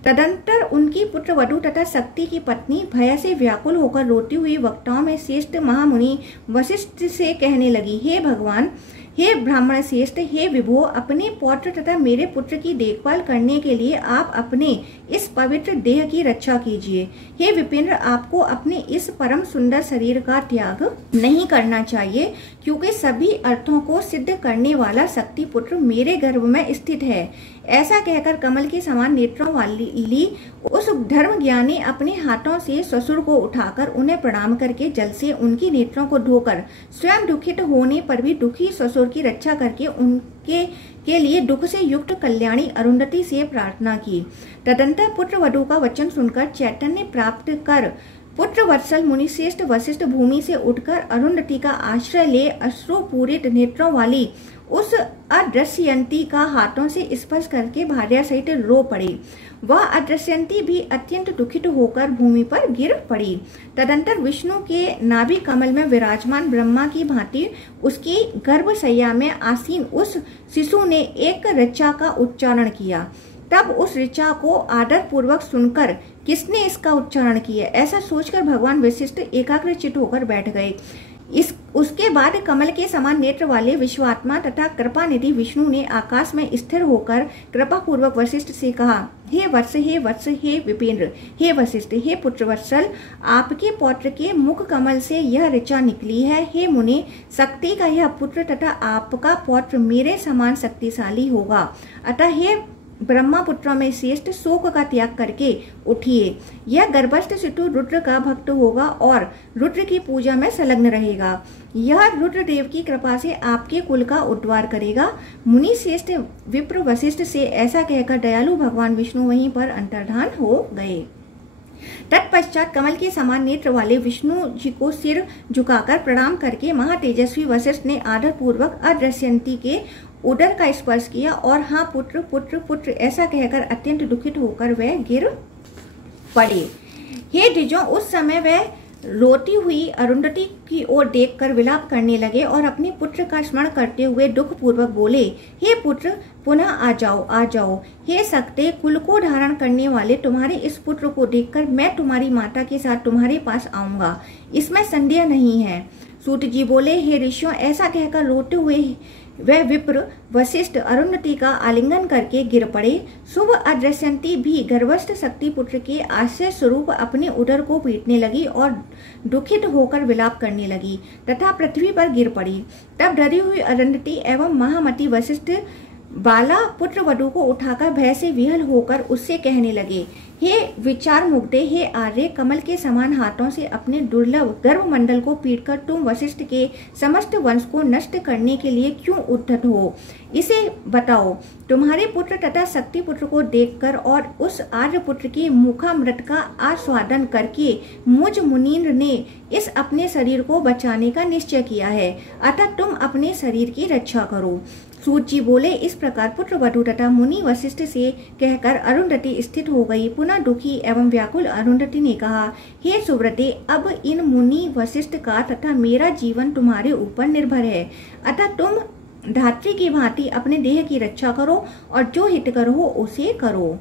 तदंतर उनकी पुत्र वधु तथा शक्ति की पत्नी भय से व्याकुल होकर रोती हुई वक्ताओं में श्रेष्ठ महामुनि वशिष्ठ से कहने लगी, हे भगवान, हे ब्राह्मण श्रेष्ठ, हे विभो, अपने पौत्र तथा मेरे पुत्र की देखभाल करने के लिए आप अपने इस पवित्र देह की रक्षा कीजिए। हे विपिन्द्र, आपको अपने इस परम सुंदर शरीर का त्याग नहीं करना चाहिए, क्योंकि सभी अर्थों को सिद्ध करने वाला शक्ति पुत्र मेरे गर्भ में स्थित है। ऐसा कहकर कमल के समान नेत्रों वाली उस धर्म ज्ञानी अपने हाथों से ससुर को उठाकर उन्हें प्रणाम करके जल से उनकी नेत्रों को धोकर स्वयं दुखित होने पर भी दुखी ससुर की रक्षा करके उनके के लिए दुख से युक्त कल्याणी अरुंधति से प्रार्थना की। तदंतर पुत्र वधु का वचन सुनकर चैतन्य प्राप्त कर पुत्र वत्सल मुनि श्रेष्ठ वशिष्ठ भूमि से उठकर अरुंधति का आश्रय ले अश्रुपूरित नेत्रों वाली उस अदृश्यंती का हाथों से स्पर्श करके भार्या सहित रो पड़ी। वह अदृश्यंती भी अत्यंत दुखित होकर भूमि पर गिर पड़ी। तदंतर विष्णु के नाभि कमल में विराजमान ब्रह्मा की भांति उसकी गर्भशैया में आसीन उस शिशु ने एक ऋचा का उच्चारण किया। तब उस ऋचा को आदर पूर्वक सुनकर किसने इसका उच्चारण किया, ऐसा सोचकर भगवान वशिष्ठ एकाग्रचित्त होकर बैठ गए। उसके बाद कमल के समान नेत्र वाले विश्वात्मा तथा कृपा निधि विष्णु ने आकाश में स्थिर होकर कृपा पूर्वक वशिष्ठ से कहा, हे वत्स, हे वत्स, हे विपेंद्र, हे वशिष्ठ, हे पुत्र वत्सल, आपके पौत्र के मुख कमल से यह ऋचा निकली है। हे मुनि, शक्ति का यह पुत्र तथा आपका पौत्र मेरे समान शक्तिशाली होगा। अतः हे ब्रह्मा पुत्रों में श्रेष्ठ, शोक का त्याग करके उठिए। यह गर्भस्थ शिशु रुद्र का भक्त होगा और रुद्र की पूजा में संलग्न रहेगा। यह रुद्रदेव की कृपा से आपके कुल का उद्धार करेगा। मुनि श्रेष्ठ विप्र वशिष्ठ से ऐसा कहकर दयालु भगवान विष्णु वहीं पर अंतर्धान हो गए। तत्पश्चात कमल के समान नेत्र वाले विष्णु जी को सिर झुकाकर प्रणाम करके महातेजस्वी वशिष्ठ ने आदर पूर्वक अदृश्यंती के उदर का स्पर्श किया और हाँ पुत्र पुत्र पुत्र ऐसा कहकर अत्यंत दुखित होकर वह गिर पड़े। हे द्विजों, उस समय वह रोती हुई अरुंधति की ओर देखकर विलाप करने लगे और अपने पुत्र का स्मरण करते हुए दुख पूर्वक बोले, हे पुत्र पुनः आ जाओ आ जाओ। हे सकते, कुल को धारण करने वाले तुम्हारे इस पुत्र को देखकर मैं तुम्हारी माता के साथ तुम्हारे पास आऊंगा, इसमें संदेह नहीं है। सूत जी बोले, हे ऋषियों, ऐसा कहकर रोते हुए वह विप्र वशिष्ठ अरुंधति का आलिंगन करके गिर पड़े। शुभ अदृश्यंती भी गर्भस्थ शक्ति पुत्र के आश्रय स्वरूप अपने उदर को पीटने लगी और दुखित होकर विलाप करने लगी तथा पृथ्वी पर गिर पड़ी। तब डरी हुई अरुंधति एवं महामती वशिष्ठ बाला पुत्र वधु को उठाकर भय से विहल होकर उससे कहने लगे, हे विचार मुग्धे, हे आर्य, कमल के समान हाथों से अपने दुर्लभ गर्भमंडल को पीटकर तुम वशिष्ठ के समस्त वंश को नष्ट करने के लिए क्यों उद्धत हो? इसे बताओ। तुम्हारे पुत्र तथा शक्ति पुत्र को देखकर और उस आर्य पुत्र के मुखामृत का आस्वादन करके मुझ मुनीन्द्र ने इस अपने शरीर को बचाने का निश्चय किया है, अतः तुम अपने शरीर की रक्षा करो। सूत जी बोले, इस प्रकार पुत्र वधु तथा मुनि वशिष्ठ से कहकर अरुंधति स्थित हो गई। पुनः दुखी एवं व्याकुल अरुंधति ने कहा, हे सुव्रते, अब इन मुनि वशिष्ठ का तथा मेरा जीवन तुम्हारे ऊपर निर्भर है, अतः तुम धात्री की भांति अपने देह की रक्षा करो और जो हितकर हो उसे करो।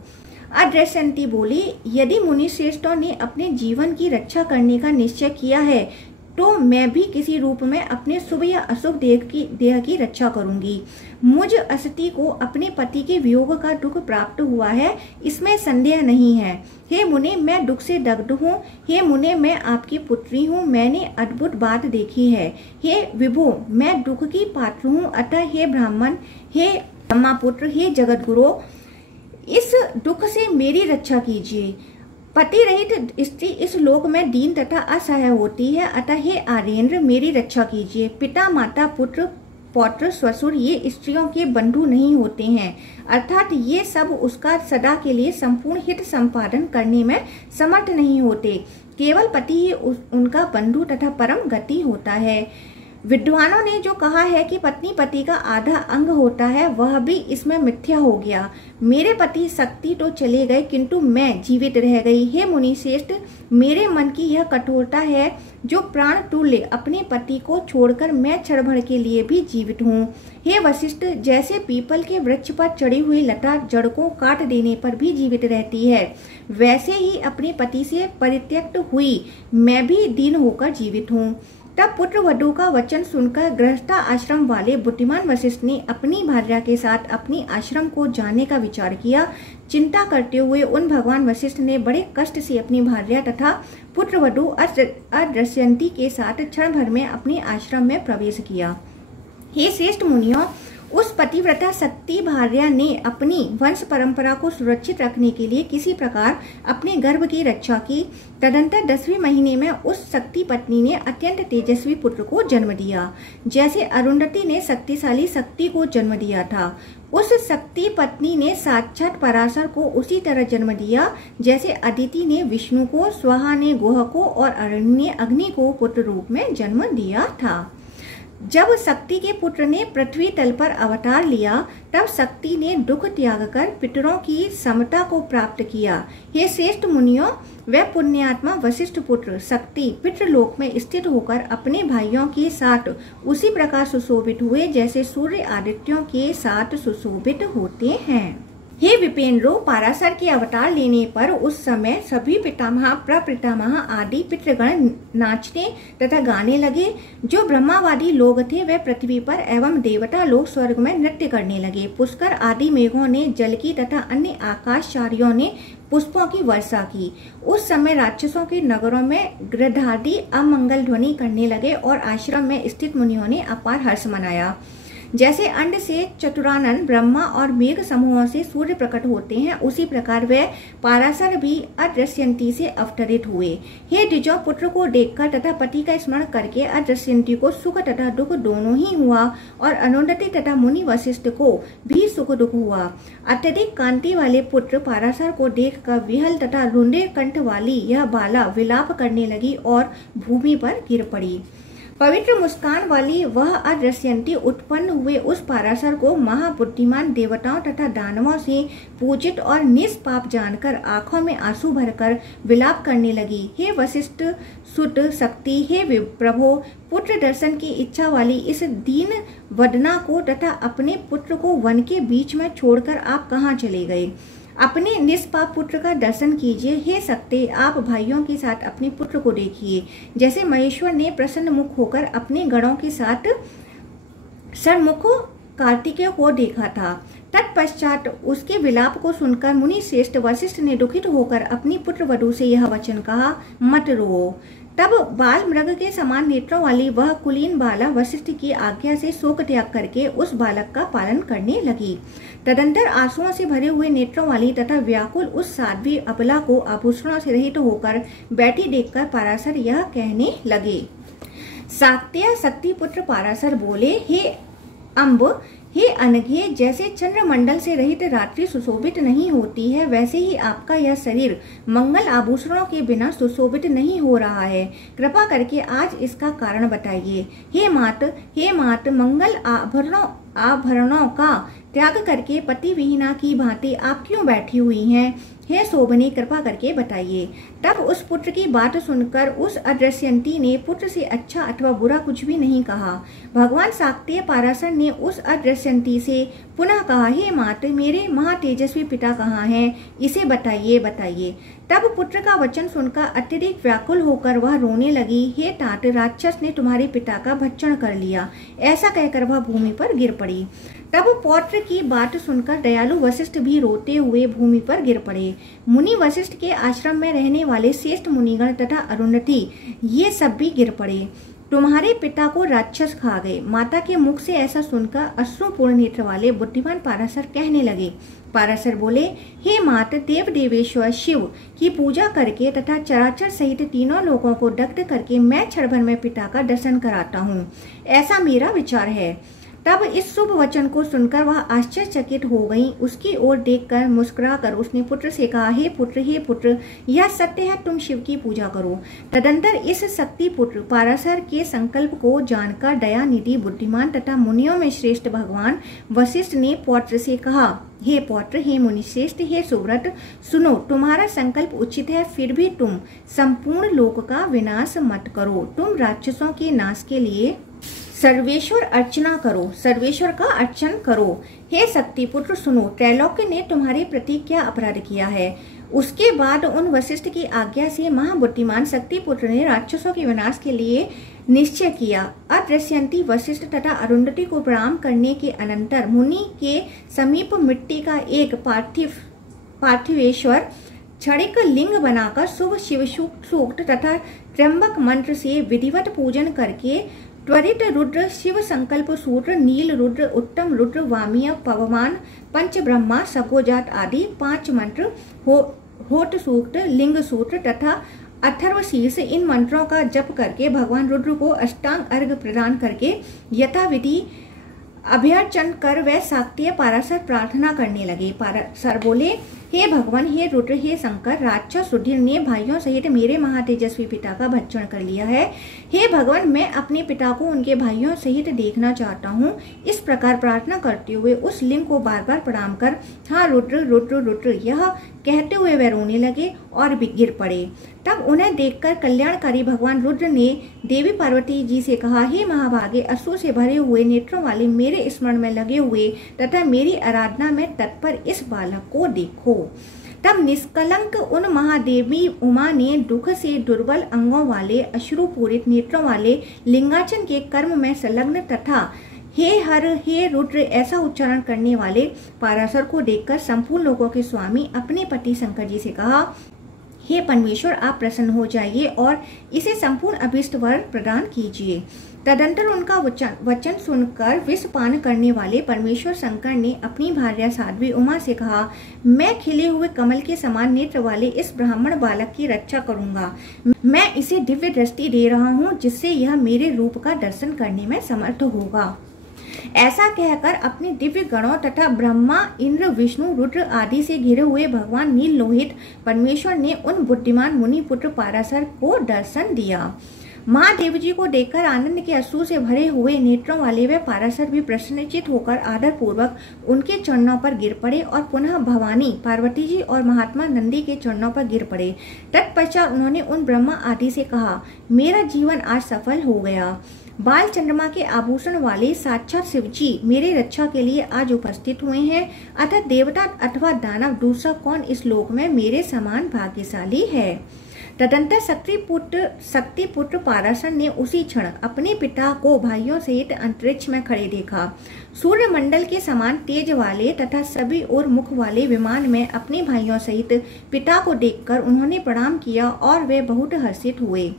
अदृश्यंती बोली, यदि मुनि श्रेष्ठों ने अपने जीवन की रक्षा करने का निश्चय किया है तो मैं भी किसी रूप में अपने शुभ या अशुभ देह की रक्षा करूंगी। मुझ असती को अपने पति के वियोग का दुख प्राप्त हुआ है, इसमें संदेह नहीं है। हे मुने, मैं दुख से दग्ध हूँ। हे मुने, मैं आपकी पुत्री हूँ, मैंने अद्भुत बात देखी है। हे विभो, मैं दुख की पात्र हूँ, अतः हे ब्राह्मण, हे ब्रह्मापुत्र, हे जगत गुरु, इस दुख से मेरी रक्षा कीजिए। पति रहित स्त्री इस लोक में दीन तथा असहाय होती है, अतः हे आर्येंद्र, मेरी रक्षा कीजिए। पिता माता पुत्र पौत्र ससुर ये स्त्रियों के बंधु नहीं होते हैं, अर्थात ये सब उसका सदा के लिए संपूर्ण हित संपादन करने में समर्थ नहीं होते। केवल पति ही उनका बंधु तथा परम गति होता है। विद्वानों ने जो कहा है कि पत्नी पति का आधा अंग होता है, वह भी इसमें मिथ्या हो गया। मेरे पति शक्ति तो चले गए किंतु मैं जीवित रह गई। हे मुनि श्रेष्ठ, मेरे मन की यह कठोरता है जो प्राण तुल्य अपने पति को छोड़कर मैं क्षण भर के लिए भी जीवित हूँ। हे वशिष्ठ, जैसे पीपल के वृक्ष पर चढ़ी हुई लता जड़ को काट देने पर भी जीवित रहती है, वैसे ही अपने पति से परित्यक्त हुई मैं भी दीन होकर जीवित हूँ। तब पुत्र वधु का वचन सुनकर गृहस्थ आश्रम वाले बुद्धिमान वशिष्ठ ने अपनी भार्या के साथ अपनी आश्रम को जाने का विचार किया। चिंता करते हुए उन भगवान वशिष्ठ ने बड़े कष्ट से अपनी भार्या तथा पुत्र वधु अदृश्यंती के साथ क्षण भर में अपने आश्रम में प्रवेश किया। हे श्रेष्ठ मुनियों, उस पतिव्रता शक्ति भार्या ने अपनी वंश परंपरा को सुरक्षित रखने के लिए किसी प्रकार अपने गर्भ की रक्षा की। तदंतर 10वें महीने में उस शक्ति पत्नी ने अत्यंत तेजस्वी पुत्र को जन्म दिया, जैसे अरुंधति ने शक्तिशाली शक्ति को जन्म दिया था। उस शक्ति पत्नी ने साक्षात पराशर को उसी तरह जन्म दिया जैसे अदिति ने विष्णु को, स्वाहा ने गोह को और अरण्य ने अग्नि को पुत्र रूप में जन्म दिया था। जब शक्ति के पुत्र ने पृथ्वी तल पर अवतार लिया, तब शक्ति ने दुख त्याग कर पितरों की समता को प्राप्त किया। हे श्रेष्ठ मुनियों, वह पुण्यात्मा वशिष्ठ पुत्र शक्ति पितृलोक में स्थित होकर अपने भाइयों के साथ उसी प्रकार सुशोभित हुए जैसे सूर्य आदित्यों के साथ सुशोभित होते हैं। हे विपेंद्रो, पाराशर के अवतार लेने पर उस समय सभी पितामह प्रपितामह आदि पितृगण नाचने तथा गाने लगे। जो ब्रह्मावादी लोग थे वे पृथ्वी पर एवं देवता लोग स्वर्ग में नृत्य करने लगे। पुष्कर आदि मेघों ने जल की तथा अन्य आकाशचारियों ने पुष्पों की वर्षा की। उस समय राक्षसों के नगरों में गृधादि अमंगल ध्वनि करने लगे और आश्रम में स्थित मुनियों ने अपार हर्ष मनाया। जैसे अंड से चतुरानन ब्रह्मा और मेघ समूहों से सूर्य प्रकट होते हैं, उसी प्रकार वे पाराशर भी अदृश्यंती से अवतरित हुए। हे द्विजों, पुत्र को देखकर तथा पति का स्मरण करके अदृश्यंती को सुख तथा दुख दोनों ही हुआ और अरुंधति तथा मुनि वशिष्ठ को भी सुख दुख हुआ। अत्यधिक कांति वाले पुत्र पाराशर को देखकर विहल तथा रुंधे कंठ वाली यह बाला विलाप करने लगी और भूमि पर गिर पड़ी। पवित्र मुस्कान वाली वह अदृश्यंती उत्पन्न हुए उस पाराशर को महाबुद्धिमान देवताओं तथा दानवों से पूजित और निष्पाप जानकर आंखों में आंसू भरकर विलाप करने लगी। हे वशिष्ठ सुत शक्ति, हे प्रभो, पुत्र दर्शन की इच्छा वाली इस दीन वदना को तथा अपने पुत्र को वन के बीच में छोड़कर आप कहाँ चले गए? अपने निष्पाप पुत्र का दर्शन कीजिए। हे सकते, आप भाइयों के साथ अपने पुत्र को देखिए, जैसे महेश्वर ने प्रसन्न मुख होकर अपने गणों के साथ सरमुख कार्तिकेय को देखा था। तत्पश्चात उसके विलाप को सुनकर मुनि श्रेष्ठ वशिष्ठ ने दुखित होकर अपनी पुत्र वधू से यह वचन कहा, मत रो। तब बाल मृग के समान नेत्रों वाली वह कुलीन बाला वशिष्ठ की आज्ञा से शोक त्याग करके उस बालक का पालन करने लगी। तदंतर आंसुओं से भरे हुए नेत्रों वाली तथा व्याकुल उस साध्वी अबला को आभूषणों से रहित होकर बैठी देखकर पाराशर यह कहने लगे। शाक्तेय शक्ति पुत्र पाराशर बोले, हे अम्ब, हे अनघे, जैसे चंद्रमंडल से रहित रात्रि सुशोभित नहीं होती है, वैसे ही आपका यह शरीर मंगल आभूषणों के बिना सुशोभित नहीं हो रहा है। कृपा करके आज इसका कारण बताइए। हे मात, मंगल आभरणों का त्याग करके पति विहीना की भांति आप क्यों बैठी हुई हैं? हे शोभनी, कृपा करके बताइए। तब उस पुत्र की बात सुनकर उस अदृश्यंती ने पुत्र से अच्छा अथवा बुरा कुछ भी नहीं कहा। भगवान शाक्तेय पाराशर ने उस अदृश्यंती से पुनः कहा, हे मात, मेरे महातेजस्वी पिता कहाँ हैं? इसे बताइए। तब पुत्र का वचन सुनकर अत्यधिक व्याकुल होकर वह रोने लगी। हे तात, राक्षस ने तुम्हारे पिता का भक्षण कर लिया। ऐसा कहकर वह भूमि पर गिर पड़ी। तब पौत्र की बात सुनकर दयालु वशिष्ठ भी रोते हुए भूमि पर गिर पड़े। मुनि वशिष्ठ के आश्रम में रहने वाले श्रेष्ठ मुनिगण तथा अरुंधति ये सब भी गिर पड़े। तुम्हारे पिता को राक्षस खा गए। माता के मुख से ऐसा सुनकर अश्रुपूर्ण नेत्र वाले बुद्धिमान पाराशर कहने लगे। पाराशर बोले, हे मात, देव देवेश्वर शिव की पूजा करके तथा चराचर सहित तीनों लोगों को दग्ध करके मैं क्षण भर में पिता का दर्शन कराता हूँ, ऐसा मेरा विचार है। तब इस शुभ वचन को सुनकर वह आश्चर्यचकित हो गई। उसकी ओर देखकर मुस्कुराकर उसने पुत्र से कहा, हे पुत्र, यह सत्य है, तुम शिव की पूजा करो। तदंतर इस शक्ति पुत्र पाराशर के संकल्प को जानकर दयानिधि बुद्धिमान तथा मुनियों में श्रेष्ठ भगवान वशिष्ठ ने पौत्र से कहा, हे पौत्र, हे मुनि श्रेष्ठ, हे सुव्रत, सुनो, तुम्हारा संकल्प उचित है, फिर भी तुम संपूर्ण लोक का विनाश मत करो। तुम राक्षसों के नाश के लिए सर्वेश्वर का अर्चन करो। हे शक्ति पुत्र, सुनो, त्रैलोक्य ने तुम्हारे प्रति क्या अपराध किया है। उसके बाद उन वशिष्ठ की आज्ञा से महाबुद्धिमान शक्ति पुत्र ने राक्षसों के विनाश के लिए निश्चय किया। अदृश्यंती वशिष्ठ तथा अरुंधति को प्रणाम करने के अनंतर मुनि के समीप मिट्टी का एक पार्थिवेश्वर क्षणिक लिंग बनाकर शुभ शिव सूक्त तथा त्र्यंबक मंत्र से विधिवत पूजन करके त्वरित रुद्र, शिव संकल्प सूत्र, नील रुद्र, उत्तम रुद्र, वामीय, पवमान, पंच ब्रह्मा, सगोजात आदि 5 मंत्र, होत सूक्त, लिंग सूत्र तथा अथर्व शीर्ष, इन मंत्रों का जप करके भगवान रुद्र को अष्टांग अर्घ प्रदान करके यथाविधि अभ्यर्चन कर वह शाक्तेय पाराशर प्रार्थना करने लगे। पाराशर बोले, हे भगवान, हे रुद्र, हे शंकर, राक्षस सुधीर ने भाइयों सहित मेरे महातेजस्वी पिता का भक्षण कर लिया है। हे भगवान, मैं अपने पिता को उनके भाइयों सहित देखना चाहता हूँ। इस प्रकार प्रार्थना करते हुए उस लिंग को बार बार प्रणाम कर, हाँ रुद्र रुद्र रुद्र, यह कहते हुए वे रोने लगे और गिर पड़े। तब उन्हें देखकर कल्याणकारी भगवान रुद्र ने देवी पार्वती जी से कहा, हे महाभागे, अश्रु से भरे हुए नेत्रों वाले मेरे स्मरण में लगे हुए तथा मेरी आराधना में तत्पर इस बालक को देखो। तब निष्कलंक उन महादेवी उमा ने दुख से दुर्बल अंगों वाले, अश्रुपूरित नेत्रों वाले, लिंगाचन के कर्म में संलग्न तथा हे हर, हे रुद्र ऐसा उच्चारण करने वाले पाराशर को देखकर संपूर्ण लोगों के स्वामी अपने पति शंकर जी से कहा, हे परमेश्वर, आप प्रसन्न हो जाइए और इसे संपूर्ण अभीष्ट वर प्रदान कीजिए। तदंतर उनका वचन सुनकर विष पान करने वाले परमेश्वर शंकर ने अपनी भार्या साध्वी उमा से कहा, मैं खिले हुए कमल के समान नेत्र वाले इस ब्राह्मण बालक की रक्षा करूंगा। मैं इसे दिव्य दृष्टि दे रहा हूँ जिससे यह मेरे रूप का दर्शन करने में समर्थ होगा। ऐसा कहकर अपने दिव्य गणों तथा ब्रह्मा, इंद्र, विष्णु, रुद्र आदि से घिरे हुए भगवान नील लोहित परमेश्वर ने उन बुद्धिमान मुनि पुत्र पाराशर को दर्शन दिया। महादेव जी को देखकर आनंद के अश्रु से भरे हुए नेत्रों वाले वे पाराशर भी प्रसन्नचित होकर आदर पूर्वक उनके चरणों पर गिर पड़े और पुनः भवानी, पार्वती जी और महात्मा नंदी के चरणों पर गिर पड़े। तत्पश्चात उन्होंने उन ब्रह्मा आदि से कहा, मेरा जीवन आज सफल हो गया। बाल चंद्रमा के आभूषण वाले साक्षात शिवजी मेरे रक्षा के लिए आज उपस्थित हुए हैं, अतः देवता अथवा दानव दूसरा कौन इस लोक में मेरे समान भाग्यशाली है। तदंतर शक्ति पुत्र पाराशर ने उसी क्षण अपने पिता को भाइयों सहित अंतरिक्ष में खड़े देखा। सूर्य मंडल के समान तेज वाले तथा सभी ओर मुख वाले विमान में अपने भाइयों सहित पिता को देखकर उन्होंने प्रणाम किया और वे बहुत हर्षित हुए।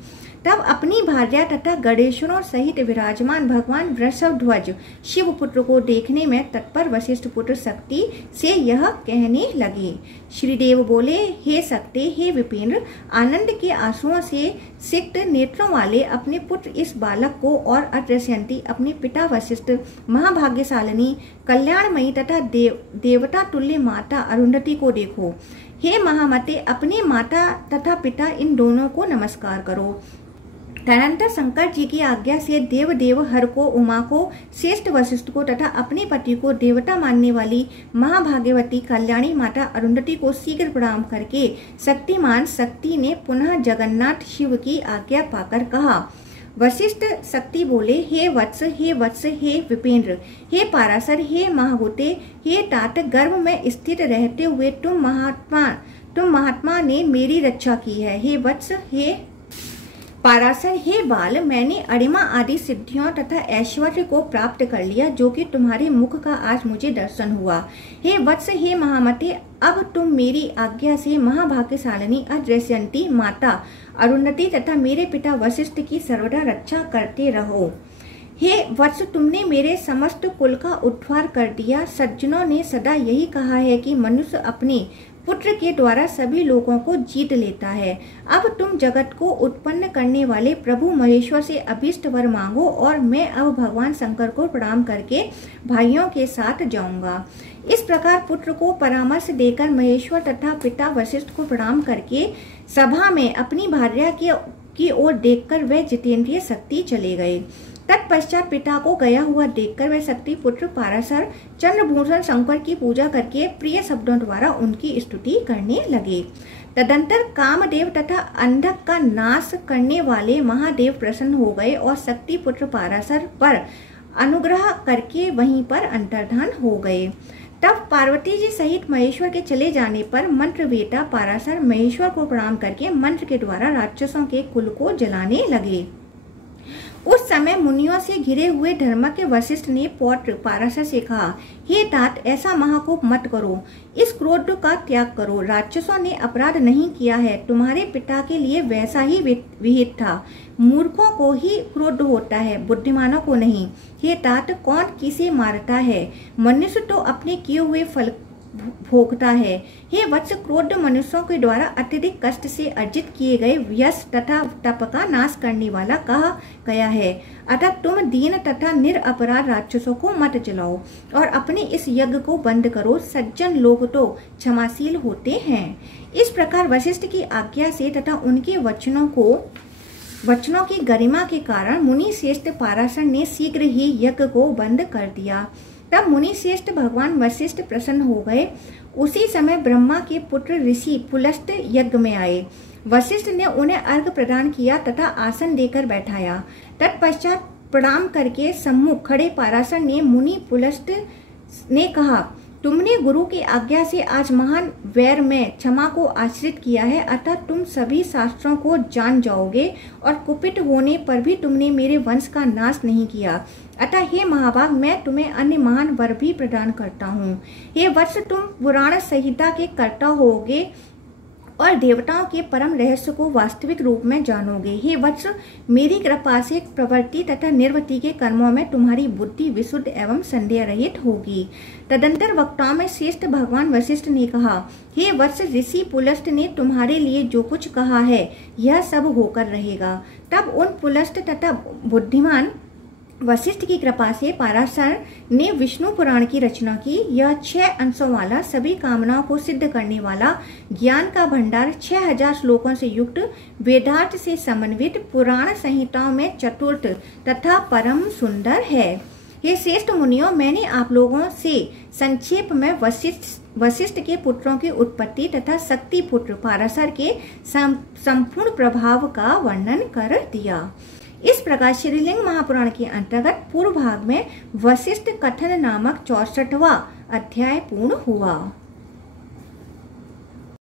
तब अपनी भार्या तथा गणेशों सहित विराजमान भगवान वृषभध्वज शिव पुत्र को देखने में तत्पर वशिष्ठ पुत्र शक्ति से यह कहने लगे। श्रीदेव बोले, हे शक्ति, हे विपेंद्र, आनंद के आंसुओं से सिक्त नेत्रों वाले अपने पुत्र इस बालक को और अदृश्यंती अपने पिता वशिष्ठ, महाभाग्यशालिनी, कल्याणमयी तथा देवता तुल्य माता अरुंधति को देखो। हे महामते, अपने माता तथा पिता इन दोनों को नमस्कार करो। तदनंतर शंकर जी की आज्ञा से देव हर को, उमा को, श्रेष्ठ वशिष्ठ को तथा अपने पति को देवता मानने वाली महाभाग्यवती कल्याणी माता अरुंधति को शीघ्र प्रणाम करके शक्तिमान शक्ति ने पुनः जगन्नाथ शिव की आज्ञा पाकर कहा। वशिष्ठ शक्ति बोले, हे वत्स, हे वत्स, हे विपेंद्र, हे पाराशर, हे महाहुते, हे तात, गर्भ में स्थित रहते हुए तुम महात्मा ने मेरी रक्षा की है। हे वत्स, हे पाराशर, हे बाल, मैंने अरिमा आदि सिद्धियों तथा ऐश्वर्य को प्राप्त कर लिया जो कि तुम्हारे मुख का आज मुझे दर्शन हुआ। हे वत्स, हे महामते, अब तुम मेरी आज्ञा से महाभाग्यशालिनी अदृश्यंती माता अरुंधति तथा मेरे पिता वशिष्ठ की सर्वदा रक्षा करते रहो। हे वत्स, तुमने मेरे समस्त कुल का उद्धार कर दिया। सज्जनों ने सदा यही कहा है कि मनुष्य अपने पुत्र के द्वारा सभी लोगों को जीत लेता है। अब तुम जगत को उत्पन्न करने वाले प्रभु महेश्वर से अभीष्ट वर मांगो और मैं अब भगवान शंकर को प्रणाम करके भाइयों के साथ जाऊंगा। इस प्रकार पुत्र को परामर्श देकर महेश्वर तथा पिता वशिष्ठ को प्रणाम करके सभा में अपनी भार्या की ओर देखकर वे जितेंद्रिय शक्ति चले गए। तत्पश्चात पिता को गया हुआ देखकर वह शक्ति पुत्र पाराशर चंद्रभूषण शंकर की पूजा करके प्रिय शब्दों द्वारा उनकी स्तुति करने लगे। तदंतर कामदेव तथा अंधक का नाश करने वाले महादेव प्रसन्न हो गए और शक्ति पुत्र पाराशर पर अनुग्रह करके वहीं पर अंतर्धान हो गए। तब पार्वती जी सहित महेश्वर के चले जाने पर मंत्र वेता पाराशर महेश्वर को प्रणाम करके मंत्र के द्वारा राक्षसों के कुल को जलाने लगे। उस समय मुनियों से घिरे हुए धर्म के वशिष्ठ ने पौत्र पाराशर से कहा, हे तात, ऐसा महाकोप मत करो, इस क्रोध का त्याग करो। राक्षसों ने अपराध नहीं किया है, तुम्हारे पिता के लिए वैसा ही विहित था। मूर्खों को ही क्रोध होता है, बुद्धिमानों को नहीं। हे तात, कौन किसे मारता है? मनुष्य तो अपने किए हुए फल भोगता है। हे वत्स, क्रोध मनुष्यों के द्वारा अत्यधिक कष्ट से अर्जित किए गए यश तथा तप का नाश करने वाला कहा गया है। अतः तुम दीन तथा निरपराध राक्षसों को मत जलाओ और अपने इस यज्ञ को बंद करो। सज्जन लोग तो क्षमाशील होते हैं। इस प्रकार वशिष्ठ की आज्ञा से तथा उनके वचनों की गरिमा के कारण मुनि श्रेष्ठ पाराशर ने शीघ्र ही यज्ञ को बंद कर दिया। तब मुनि श्रेष्ठ भगवान वशिष्ठ प्रसन्न हो गए। उसी समय ब्रह्मा के पुत्र ऋषि पुलस्त यज्ञ में आए। वशिष्ठ ने उन्हें अर्घ प्रदान किया तथा आसन देकर बैठाया। तत्पश्चात प्रणाम करके सम्मुख खड़े पाराशर ने मुनि पुलस्त ने कहा, तुमने गुरु की आज्ञा से आज महान वैर में क्षमा को आश्रित किया है, अतः तुम सभी शास्त्रों को जान जाओगे और कुपित होने पर भी तुमने मेरे वंश का नाश नहीं किया। अतः हे महाभाग, मैं तुम्हें अन्य महान वर भी प्रदान करता हूँ। हे वत्स, तुम पुराण संहिता के कर्ता होगे और देवताओं के परम रहस्य को वास्तविक रूप में जानोगे। हे वत्स, मेरी कृपा से प्रवृत्ति तथा निर्वृत्ति के कर्मों में तुम्हारी बुद्धि विशुद्ध एवं संदेह रहित होगी। तदंतर वक्ताओं में श्रेष्ठ भगवान वशिष्ठ ने कहा, हे वत्स, ऋषि पुलस्त ने तुम्हारे लिए जो कुछ कहा है यह सब होकर रहेगा। तब उन पुलस्त तथा बुद्धिमान वशिष्ठ की कृपा से पाराशर ने विष्णु पुराण की रचना की। यह 6 अंशों वाला, सभी कामनाओं को सिद्ध करने वाला, ज्ञान का भंडार, 6000 श्लोकों से युक्त, वेदार्थ से समन्वित, पुराण संहिताओं में चतुर्थ तथा परम सुंदर है। हे श्रेष्ठ मुनियों, मैंने आप लोगों से संक्षेप में वशिष्ठ के पुत्रों की उत्पत्ति तथा शक्ति पुत्र पाराशर के संपूर्ण प्रभाव का वर्णन कर दिया। इस प्रकार श्रीलिंग महापुराण के अंतर्गत पूर्व भाग में वशिष्ठ कथन नामक 64वां अध्याय पूर्ण हुआ।